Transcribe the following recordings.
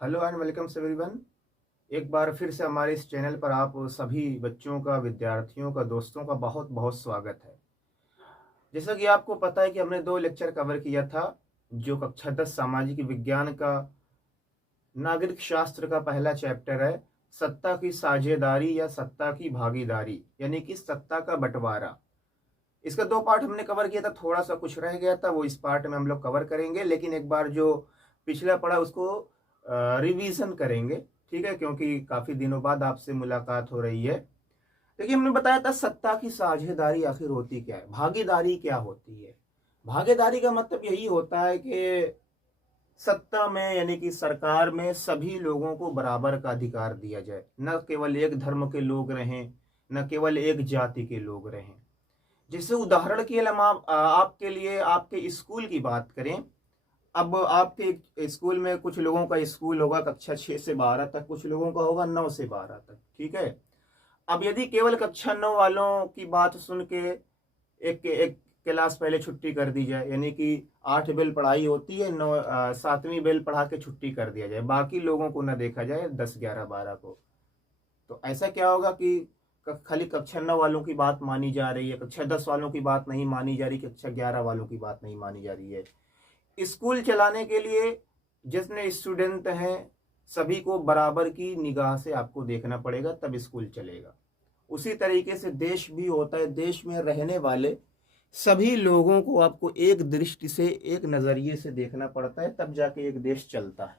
Hello and welcome everyone. एक बार फिर से हमारे इस चैनल पर आप सभी बच्चों का, विद्यार्थियों का, दोस्तों का बहुत बहुत स्वागत है। जैसा कि आपको पता है कि हमने 2 लेक्चर कवर किया था। जो कक्षा 10 सामाजिक विज्ञान का नागरिक शास्त्र का पहला चैप्टर है, सत्ता की साझेदारी या सत्ता की भागीदारी, यानी कि सत्ता का बंटवारा। इसका 2 पार्ट हमने कवर किया था, थोड़ा सा कुछ रह गया था, वो इस पार्ट में हम लोग कवर करेंगे। लेकिन एक बार जो पिछला पढ़ा उसको रिवीजन करेंगे, ठीक है, क्योंकि काफी दिनों बाद आपसे मुलाकात हो रही है। देखिए, हमने बताया था सत्ता की साझेदारी आखिर होती क्या है, भागीदारी क्या होती है। भागीदारी का मतलब यही होता है कि सत्ता में, यानी कि सरकार में, सभी लोगों को बराबर का अधिकार दिया जाए। न केवल एक धर्म के लोग रहें, न केवल एक जाति के लोग रहें। जैसे उदाहरण के लिए हम आपके लिए आपके स्कूल की बात करें। अब आपके स्कूल में कुछ लोगों का स्कूल होगा कक्षा 6 से 12 तक, कुछ लोगों का होगा 9 से 12 तक, ठीक है। अब यदि केवल कक्षा 9 वालों की बात सुन के एक एक क्लास पहले छुट्टी कर दी जाए, यानी कि 8 बेल पढ़ाई होती है, 7वीं बेल पढ़ा के छुट्टी कर दिया जाए, बाकी लोगों को न देखा जाए 10, 11, 12 को, तो ऐसा क्या होगा कि खाली कक्षा 9 वालों की बात मानी जा रही है, कक्षा 10 वालों की बात नहीं मानी जा रही, कक्षा 11 वालों की बात नहीं मानी जा रही है। स्कूल चलाने के लिए जितने स्टूडेंट हैं सभी को बराबर की निगाह से आपको देखना पड़ेगा, तब स्कूल चलेगा। उसी तरीके से देश भी होता है। देश में रहने वाले सभी लोगों को आपको एक दृष्टि से, एक नजरिए से देखना पड़ता है, तब जाके एक देश चलता है,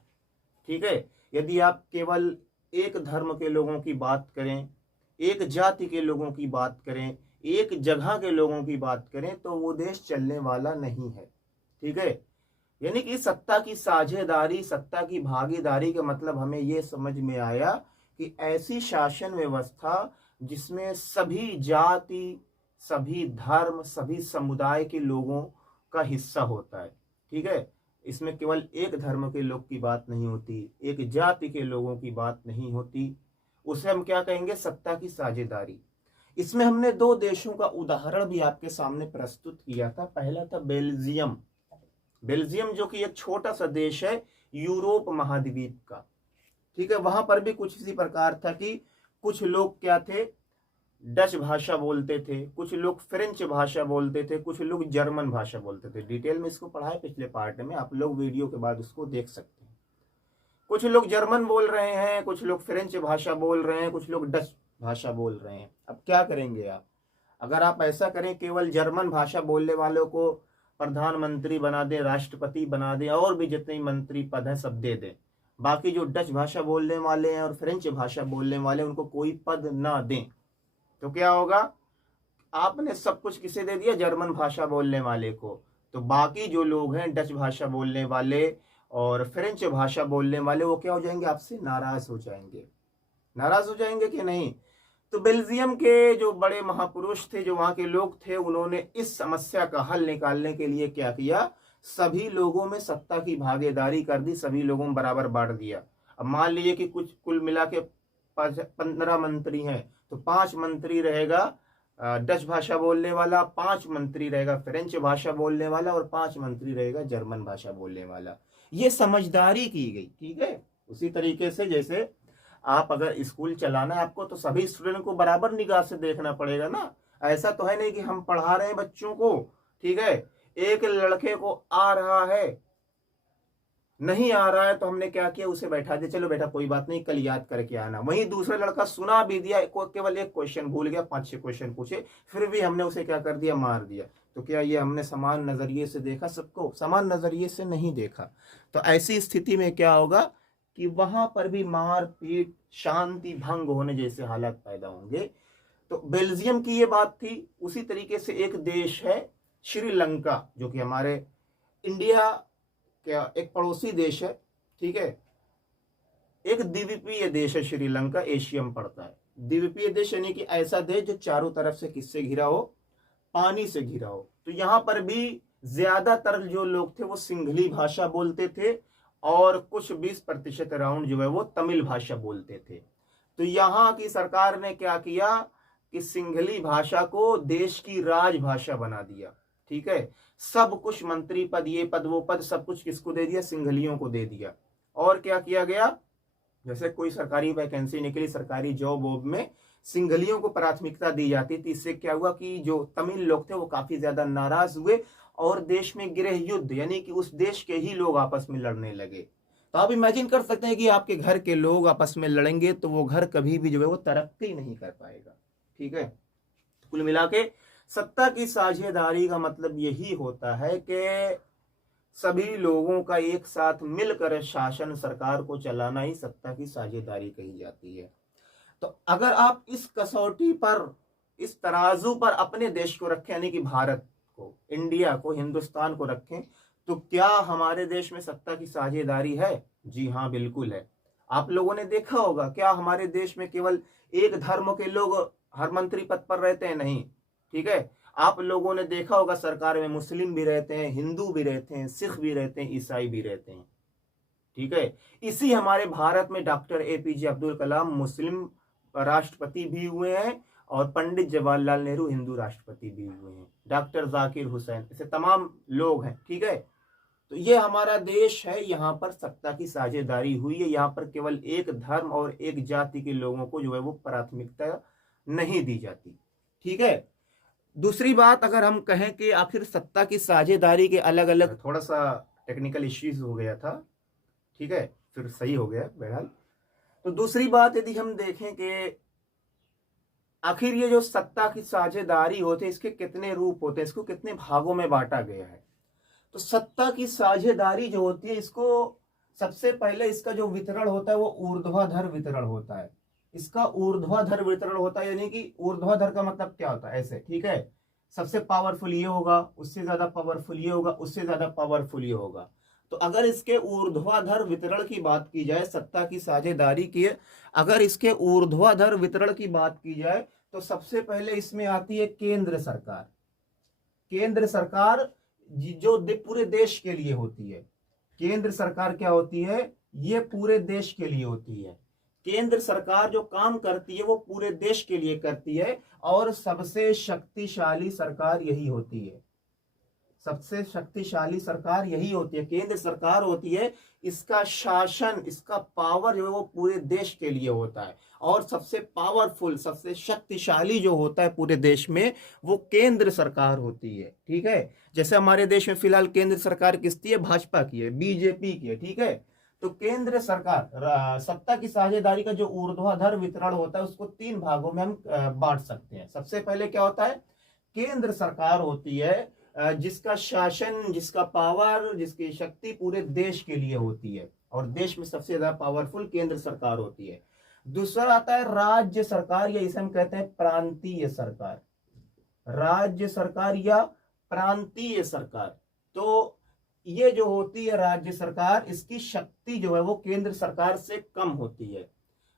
ठीक है। यदि आप केवल एक धर्म के लोगों की बात करें, एक जाति के लोगों की बात करें, एक जगह के लोगों की बात करें, तो वो देश चलने वाला नहीं है, ठीक है। यानी कि सत्ता की साझेदारी, सत्ता की भागीदारी का मतलब हमें यह समझ में आया कि ऐसी शासन व्यवस्था जिसमें सभी जाति, सभी धर्म, सभी समुदाय के लोगों का हिस्सा होता है, ठीक है। इसमें केवल एक धर्म के लोग की बात नहीं होती, एक जाति के लोगों की बात नहीं होती, उसे हम क्या कहेंगे, सत्ता की साझेदारी। इसमें हमने 2 देशों का उदाहरण भी आपके सामने प्रस्तुत किया था। पहला था बेल्जियम। बेल्जियम जो कि एक छोटा सा देश है यूरोप महाद्वीप का, ठीक है। वहां पर भी कुछ इसी प्रकार था कि कुछ लोग क्या थे, डच भाषा बोलते थे, कुछ लोग फ्रेंच भाषा बोलते थे, कुछ लोग जर्मन भाषा बोलते थे। डिटेल में इसको पढ़ा है पिछले पार्ट में, आप लोग वीडियो के बाद उसको देख सकते हैं। कुछ लोग जर्मन बोल रहे हैं, कुछ लोग फ्रेंच भाषा बोल रहे हैं, कुछ लोग डच भाषा बोल रहे हैं। अब क्या करेंगे आप? अगर आप ऐसा करें, केवल जर्मन भाषा बोलने वालों को प्रधानमंत्री बना दें, राष्ट्रपति बना दें, और भी जितने मंत्री पद हैं सब दे दें, बाकी जो डच भाषा बोलने वाले हैं और फ्रेंच भाषा बोलने वाले उनको कोई पद ना दें, तो क्या होगा? आपने सब कुछ किसे दे दिया? जर्मन भाषा बोलने वाले को। तो बाकी जो लोग हैं डच भाषा बोलने वाले और फ्रेंच भाषा बोलने वाले, वो क्या हो जाएंगे? आपसे नाराज हो जाएंगे। नाराज हो जाएंगे कि नहीं? तो बेल्जियम के जो बड़े महापुरुष थे, जो वहां के लोग थे, उन्होंने इस समस्या का हल निकालने के लिए क्या किया? सभी लोगों में सत्ता की भागीदारी कर दी, सभी लोगों में बराबर बांट दिया। अब मान लीजिए कि कुछ कुल मिला के 15 मंत्री हैं, तो 5 मंत्री रहेगा डच भाषा बोलने वाला, 5 मंत्री रहेगा फ्रेंच भाषा बोलने वाला, और 5 मंत्री रहेगा जर्मन भाषा बोलने वाला। ये समझदारी की गई, ठीक है। उसी तरीके से जैसे आप अगर स्कूल चलाना है आपको, तो सभी स्टूडेंट को बराबर निगाह से देखना पड़ेगा ना। ऐसा तो है नहीं कि हम पढ़ा रहे हैं बच्चों को, ठीक है, एक लड़के को आ रहा है, नहीं आ रहा है, तो हमने क्या किया? उसे बैठा दिया, चलो बेटा कोई बात नहीं, कल याद करके आना। वहीं दूसरा लड़का सुना भी दिया, केवल एक क्वेश्चन भूल गया, 5-6 क्वेश्चन पूछे, फिर भी हमने उसे क्या कर दिया? मार दिया। तो क्या ये हमने समान नजरिए से देखा? सबको समान नजरिए से नहीं देखा। तो ऐसी स्थिति में क्या होगा कि वहां पर भी मार पीट, शांति भंग होने जैसे हालात पैदा होंगे। तो बेल्जियम की ये बात थी। उसी तरीके से एक देश है श्रीलंका, जो कि हमारे इंडिया क्या एक पड़ोसी देश है, ठीक है। एक द्वीपीय देश है श्रीलंका, एशिया में पड़ता है। द्वीपीय देश यानी कि ऐसा देश जो चारों तरफ से किससे घिरा हो? पानी से घिरा हो। तो यहां पर भी ज्यादातर जो लोग थे वो सिंहली भाषा बोलते थे, और कुछ 20% अराउंड जो है वो तमिल भाषा बोलते थे। तो यहाँ की सरकार ने क्या किया कि सिंहली भाषा को देश की राजभाषा बना दिया, ठीक है। सब कुछ, मंत्री पद, ये पद, वो पद, सब कुछ किसको दे दिया? सिंहलियों को दे दिया। और क्या किया गया, जैसे कोई सरकारी वैकेंसी निकली, सरकारी जॉब वॉब में सिंघलियों को प्राथमिकता दी जाती थी। इससे क्या हुआ कि जो तमिल लोग थे वो काफी ज्यादा नाराज हुए और देश में गृह युद्ध, यानी कि उस देश के ही लोग आपस में लड़ने लगे। तो आप इमेजिन कर सकते हैं कि आपके घर के लोग आपस में लड़ेंगे तो वो घर कभी भी जो है वो तरक्की नहीं कर पाएगा। ठीक है, कुल मिला के सत्ता की साझेदारी का मतलब यही होता है कि सभी लोगों का एक साथ मिलकर शासन सरकार को चलाना ही सत्ता की साझेदारी कही जाती है। तो अगर आप इस कसौटी पर, इस तराजू पर अपने देश को रखें, यानी कि भारत को, इंडिया को, हिंदुस्तान को रखें, तो क्या हमारे देश में सत्ता की साझेदारी है? जी हाँ, बिल्कुल है। आप लोगों ने देखा होगा, क्या हमारे देश में केवल एक धर्म के लोग हर मंत्री पद पर रहते हैं? नहीं। ठीक है, आप लोगों ने देखा होगा सरकार में मुस्लिम भी रहते हैं, हिंदू भी रहते हैं, सिख भी रहते हैं, ईसाई भी रहते हैं। ठीक है, इसी हमारे भारत में डॉक्टर एपीजे अब्दुल कलाम मुस्लिम राष्ट्रपति भी हुए हैं और पंडित जवाहरलाल नेहरू हिंदू राष्ट्रपति भी हुए हैं, डॉक्टर जाकिर हुसैन, ऐसे तमाम लोग हैं। ठीक है, तो ये हमारा देश है, यहाँ पर सत्ता की साझेदारी हुई है। यहाँ पर केवल एक धर्म और एक जाति के लोगों को जो है वो प्राथमिकता नहीं दी जाती। ठीक है, दूसरी बात अगर हम कहें कि आखिर सत्ता की साझेदारी के अलग अलग, थोड़ा सा टेक्निकल इश्यूज हो गया था, ठीक है, फिर सही हो गया बहरहाल। तो दूसरी बात यदि हम देखें कि आखिर ये जो सत्ता की साझेदारी होती है इसके कितने रूप होते हैं, इसको कितने भागों में बांटा गया है। तो सत्ता की साझेदारी जो होती है, इसको सबसे पहले इसका जो वितरण होता है वो ऊर्ध्वाधर वितरण होता है। इसका ऊर्ध्वाधर वितरण होता है, यानी कि ऊर्ध्वाधर का मतलब क्या होता है, ऐसे। ठीक है, सबसे पावरफुल ये होगा, उससे ज्यादा पावरफुल ये होगा, उससे ज्यादा पावरफुल ये होगा। तो अगर इसके ऊर्ध्वाधर वितरण की बात की जाए, सत्ता की साझेदारी की, अगर इसके ऊर्ध्वाधर वितरण की बात की जाए तो सबसे पहले इसमें आती है केंद्र सरकार। केंद्र सरकार जो पूरे देश के लिए होती है। केंद्र सरकार क्या होती है, ये पूरे देश के लिए होती है। केंद्र सरकार जो काम करती है वो पूरे देश के लिए करती है और सबसे शक्तिशाली सरकार यही होती है। सबसे शक्तिशाली सरकार यही होती है, केंद्र सरकार होती है। इसका शासन, इसका पावर जो है वो पूरे देश के लिए होता है और सबसे पावरफुल, सबसे शक्तिशाली जो होता है पूरे देश में वो केंद्र सरकार होती है। ठीक है, जैसे हमारे देश में फिलहाल केंद्र सरकार किसकी है, भाजपा की है, बीजेपी की है। ठीक है, तो केंद्र सरकार, सत्ता की साझेदारी का जो ऊर्ध्वाधर वितरण होता है उसको तीन भागों में हम बांट सकते हैं। सबसे पहले क्या होता है, केंद्र सरकार होती है जिसका शासन, जिसका पावर, जिसकी शक्ति पूरे देश के लिए होती है और देश में सबसे ज्यादा पावरफुल केंद्र सरकार होती है। दूसरा आता है राज्य सरकार, या इसे हम कहते हैं प्रांतीय सरकार। राज्य सरकार या प्रांतीय सरकार, तो ये जो होती है राज्य सरकार, इसकी शक्ति जो है वो केंद्र सरकार से कम होती है।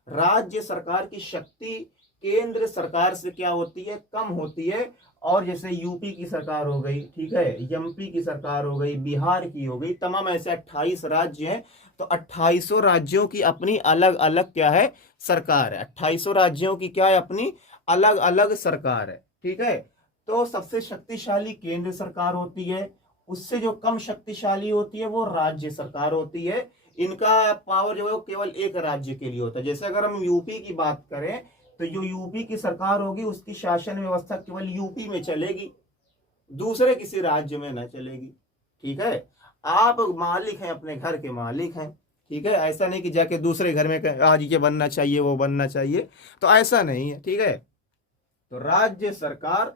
राज्य सरकार की शक्ति केंद्र सरकार से क्या होती है, कम होती है। और जैसे यूपी की सरकार हो गई, ठीक है, एमपी की सरकार हो गई, बिहार की हो गई, तमाम ऐसे 28 राज्य हैं। तो 28 राज्यों की अपनी अलग अलग क्या है, सरकार है। 28 राज्यों की क्या है, अपनी अलग अलग सरकार है। ठीक है, तो सबसे शक्तिशाली केंद्र सरकार होती है, उससे जो कम शक्तिशाली होती है वो राज्य सरकार होती है। इनका पावर जो है वो केवल एक राज्य के लिए होता है। जैसे अगर हम यूपी की बात करें तो जो यूपी की सरकार होगी उसकी शासन व्यवस्था केवल यूपी में चलेगी, दूसरे किसी राज्य में न चलेगी। ठीक है, आप मालिक हैं, अपने घर के मालिक हैं। ठीक है, ऐसा नहीं कि जाके दूसरे घर में आज ये बनना चाहिए वो बनना चाहिए, तो ऐसा नहीं है। ठीक है, तो राज्य सरकार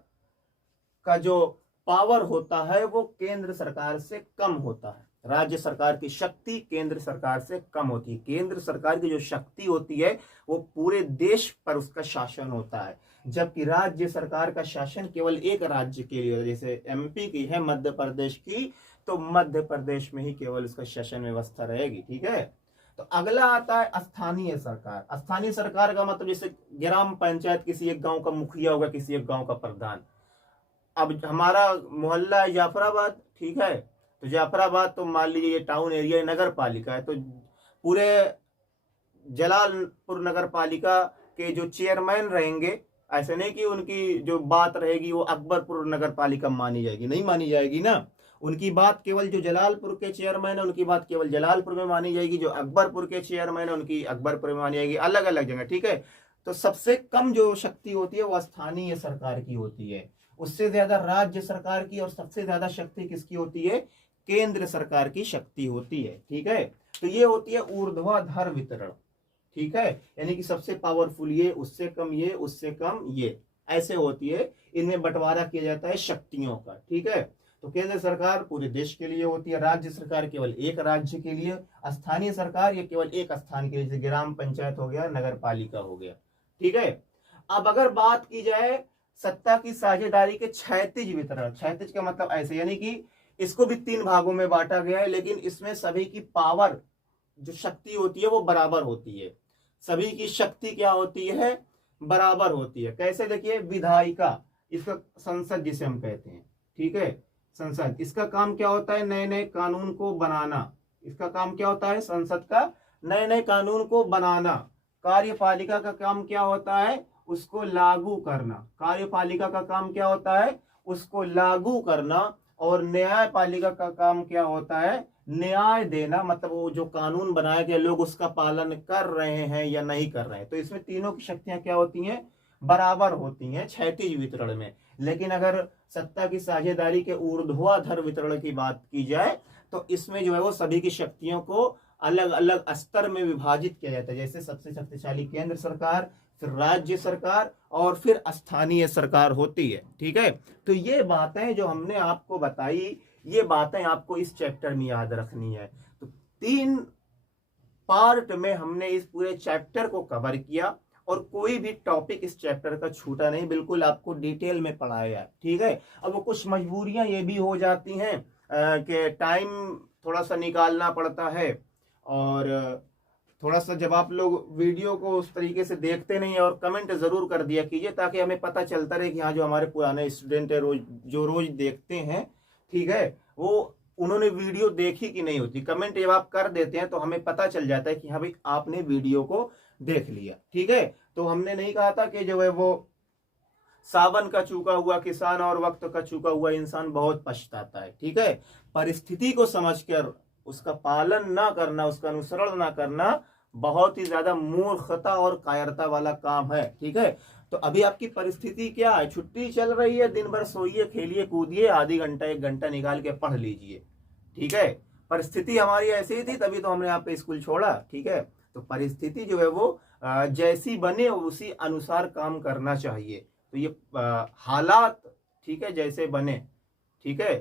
का जो पावर होता है वो केंद्र सरकार से कम होता है। राज्य सरकार की शक्ति केंद्र सरकार से कम होती है। केंद्र सरकार की जो शक्ति होती है वो पूरे देश पर उसका शासन होता है, जबकि राज्य सरकार का शासन केवल एक राज्य के लिए। जैसे एमपी की है, मध्य प्रदेश की, तो मध्य प्रदेश में ही केवल उसका शासन व्यवस्था रहेगी। ठीक है, तो अगला आता है स्थानीय सरकार। स्थानीय सरकार का मतलब जैसे ग्राम पंचायत, किसी एक गांव का मुखिया होगा, किसी एक गांव का प्रधान। अब हमारा मोहल्ला है जाफराबाद, ठीक है, तो जाफराबाद तो मान लीजिए ये टाउन एरिया नगर पालिका है, तो पूरे जलालपुर नगर पालिका के जो चेयरमैन रहेंगे, ऐसे नहीं कि उनकी जो बात रहेगी वो अकबरपुर नगर पालिका मानी जाएगी, नहीं मानी जाएगी ना। उनकी बात केवल जो जलालपुर के चेयरमैन है उनकी बात केवल जलालपुर में मानी जाएगी, जो अकबरपुर के चेयरमैन है उनकी अकबरपुर में मानी जाएगी, अलग अलग जगह। ठीक है, तो सबसे कम जो शक्ति होती है वो स्थानीय सरकार की होती है, उससे ज्यादा राज्य सरकार की, और सबसे ज्यादा शक्ति किसकी होती है? केंद्र सरकार की शक्ति होती है। ठीक है, तो ये होती है ऊर्ध्वाधर वितरण। ठीक है, यानी कि सबसे पावरफुल ये, उससे कम ये, उससे कम ये, ऐसे होती है। इनमें बंटवारा किया जाता है शक्तियों का। ठीक है, तो केंद्र सरकार पूरे देश के लिए होती है, राज्य सरकार केवल एक राज्य के लिए, स्थानीय सरकार ये केवल एक स्थान के लिए, जैसे ग्राम पंचायत हो गया, नगर पालिका हो गया। ठीक है, अब अगर बात की जाए सत्ता की साझेदारी के क्षैतिज वितरण, क्षैतिज का मतलब ऐसे, यानी कि इसको भी 3 भागों में बांटा गया है, लेकिन इसमें सभी की पावर जो शक्ति होती है वो बराबर होती है। सभी की शक्ति क्या होती है? बराबर होती है। कैसे? देखिए, विधायिका, इसका संसद जिसे हम कहते हैं, ठीक है, संसद, इसका काम क्या होता है? नए नए कानून को बनाना। इसका काम क्या होता है? संसद का नए नए कानून को बनाना। कार्यपालिका का काम क्या होता है? उसको लागू करना। कार्यपालिका का काम क्या होता है? उसको लागू करना। और न्यायपालिका का काम क्या होता है? न्याय देना, मतलब वो जो कानून बनाया गया लोग उसका पालन कर रहे हैं या नहीं कर रहे हैं। तो इसमें तीनों की शक्तियां क्या होती हैं? बराबर होती हैं क्षैतिज वितरण में। लेकिन अगर सत्ता की साझेदारी के ऊर्ध्वाधर वितरण की बात की जाए तो इसमें जो है वो सभी की शक्तियों को अलग अलग स्तर में विभाजित किया जाता है। जैसे सबसे शक्तिशाली केंद्र सरकार, फिर राज्य सरकार, और फिर स्थानीय सरकार होती है। ठीक है, तो ये बातें जो हमने आपको बताई, ये बातें आपको इस चैप्टर में याद रखनी है। तो 3 पार्ट में हमने इस पूरे चैप्टर को कवर किया, और कोई भी टॉपिक इस चैप्टर का छूटा नहीं, बिल्कुल आपको डिटेल में पढ़ाया। ठीक है, अब वो कुछ मजबूरियां ये भी हो जाती हैं कि टाइम थोड़ा सा निकालना पड़ता है, और थोड़ा सा जब आप लोग वीडियो को उस तरीके से देखते नहीं है, और कमेंट जरूर कर दिया कीजिए ताकि हमें पता चलता रहे कि हाँ, जो हमारे पुराने स्टूडेंट है रोज देखते हैं, ठीक है, वो उन्होंने वीडियो देखी कि नहीं होती। कमेंट जब आप कर देते हैं तो हमें पता चल जाता है कि हाँ भाई, आपने वीडियो को देख लिया। ठीक है, तो हमने नहीं कहा था कि जो है वो सावन का चूका हुआ किसान और वक्त का चूका हुआ इंसान बहुत पछताता है। ठीक है, परिस्थिति को समझकर उसका पालन ना करना, उसका अनुसरण ना करना बहुत ही ज्यादा मूर्खता और कायरता वाला काम है। ठीक है, तो अभी आपकी परिस्थिति क्या है? छुट्टी चल रही है, दिन भर सोइए, खेलिए, कूदिए, आधी घंटा 1 घंटा निकाल के पढ़ लीजिए। ठीक है, परिस्थिति हमारी ऐसी ही थी, तभी तो हमने यहाँ पे स्कूल छोड़ा। ठीक है, तो परिस्थिति जो है वो जैसी बने उसी अनुसार काम करना चाहिए। तो ये हालात, ठीक है, जैसे बने, ठीक है,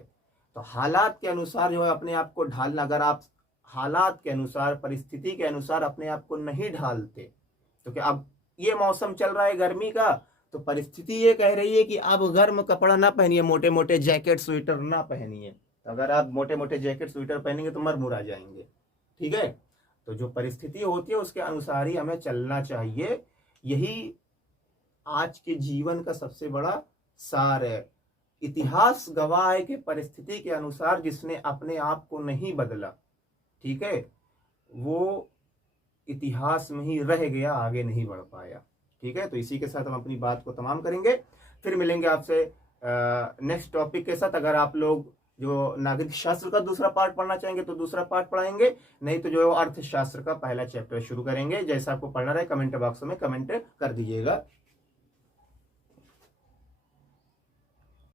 तो हालात के अनुसार जो है अपने आप को ढालना। अगर आप हालात के अनुसार, परिस्थिति के अनुसार अपने आप को नहीं ढालते, तो क्या, अब ये मौसम चल रहा है गर्मी का, तो परिस्थिति ये कह रही है कि आप गर्म कपड़ा ना पहनिए, मोटे मोटे जैकेट स्वेटर ना पहनिए। तो अगर आप मोटे मोटे जैकेट स्वेटर पहनेंगे तो मर मुरा जाएंगे। ठीक है, तो जो परिस्थिति होती है उसके अनुसार ही हमें चलना चाहिए। यही आज के जीवन का सबसे बड़ा सार है। इतिहास गवाह है कि परिस्थिति के अनुसार जिसने अपने आप को नहीं बदला, ठीक है, वो इतिहास में ही रह गया, आगे नहीं बढ़ पाया। ठीक है, तो इसी के साथ हम अपनी बात को तमाम करेंगे, फिर मिलेंगे आपसे नेक्स्ट टॉपिक के साथ। अगर आप लोग जो नागरिक शास्त्र का दूसरा पार्ट पढ़ना चाहेंगे तो दूसरा पार्ट पढ़ाएंगे, नहीं तो जो है अर्थशास्त्र का पहला चैप्टर शुरू करेंगे। जैसा आपको पढ़ना रहे कमेंट बॉक्स में कमेंट कर दीजिएगा।